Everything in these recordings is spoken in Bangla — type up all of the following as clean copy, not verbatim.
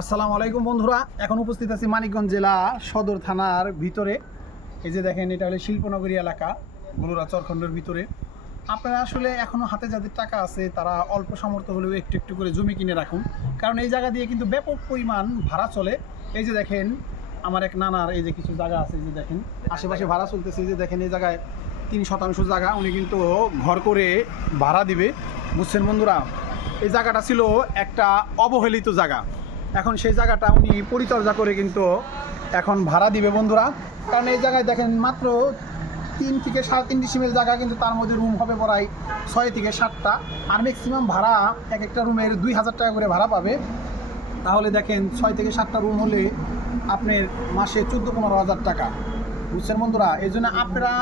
আসসালামু আলাইকুম বন্ধুরা, এখন উপস্থিত আছি মানিকগঞ্জ জেলা সদর থানার ভিতরে। এই যে দেখেন, এটা হলো শিল্পনগরী এলাকা, গলুরা চরখণ্ডের ভিতরে। আপনারা আসলে এখনও হাতে যাদের টাকা আছে তারা অল্প সামর্থ্য হলেও একটু একটু করে জমি কিনে রাখুন, কারণ এই জায়গা দিয়ে কিন্তু ব্যাপক পরিমাণ ভাড়া চলে। এই যে দেখেন, আমার এক নানার এই যে কিছু জায়গা আছে, এই যে দেখেন আশেপাশে ভাড়া চলতেছে। এই যে দেখেন, এই জায়গায় 3% জায়গা উনি কিন্তু ঘর করে ভাড়া দিবে, বুঝছেন বন্ধুরা। এই জায়গাটা ছিল একটা অবহেলিত জায়গা, এখন সেই জায়গাটা উনি পরিচর্যা করে কিন্তু এখন ভাড়া দিবে বন্ধুরা। কারণ এই জায়গায় দেখেন মাত্র 3 থেকে 3.5 ডিসিমেল জায়গা, কিন্তু তার মধ্যে রুম হবে প্রায় 6 থেকে 7টা, আর ম্যাক্সিমাম ভাড়া এক একটা রুমের 2,000 টাকা করে ভাড়া পাবে। তাহলে দেখেন 6 থেকে 7টা রুম হলে আপনার মাসে 14-15 হাজার টাকা, বুঝছেন বন্ধুরা। এই জন্য আপনারা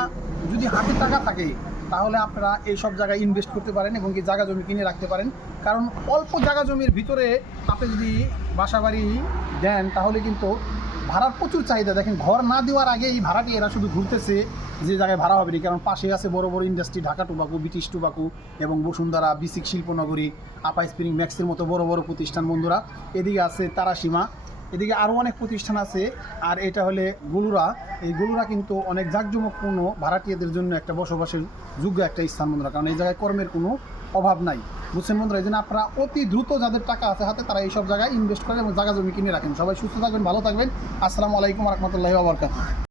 যদি হাতে টাকা থাকে তাহলে আপনারা এই সব জায়গায় ইনভেস্ট করতে পারেন এবং কি জায়গা জমি কিনে রাখতে পারেন। কারণ অল্প জায়গা জমির ভিতরে আপনি যদি বাসা বাড়ি দেন তাহলে কিন্তু ভাড়ার প্রচুর চাহিদা। দেখেন, ঘর না দেওয়ার আগে এই ভাড়াটি এরা শুধু ঘুরতেছে যে জায়গায় ভাড়া হবে না, কারণ পাশে আছে বড় বড় industry, Dhaka tobacco, British tobacco এবং বসুন্ধরা, বিসিক শিল্পনগরী, আপা স্প্রিং ম্যাক্সের মতো বড় বড় প্রতিষ্ঠান বন্ধুরা। এদিকে আছে তারাসীমা, এদিকে আরও অনেক প্রতিষ্ঠান আছে। আর এটা হলে গলুরা। এই গলুরা কিন্তু অনেক জাঁকজমকপূর্ণ ভাড়াটিয়াদের জন্য একটা বসবাসের যোগ্য একটা স্থান বন্ধুরা, কারণ এই জায়গায় কর্মের কোনো অভাব নাই, বুঝছেন বন্ধুরা। এই জন্য আপনারা অতি দ্রুত যাদের টাকা আছে হাতে তারা এইসব জায়গায় ইনভেস্ট করেন এবং জায়গা জমি কিনে রাখেন। সবাই সুস্থ থাকবেন, ভালো থাকবেন। আসসালামু আলাইকুম ওয়া রাহমাতুল্লাহি ওয়া বারাকাতুহু।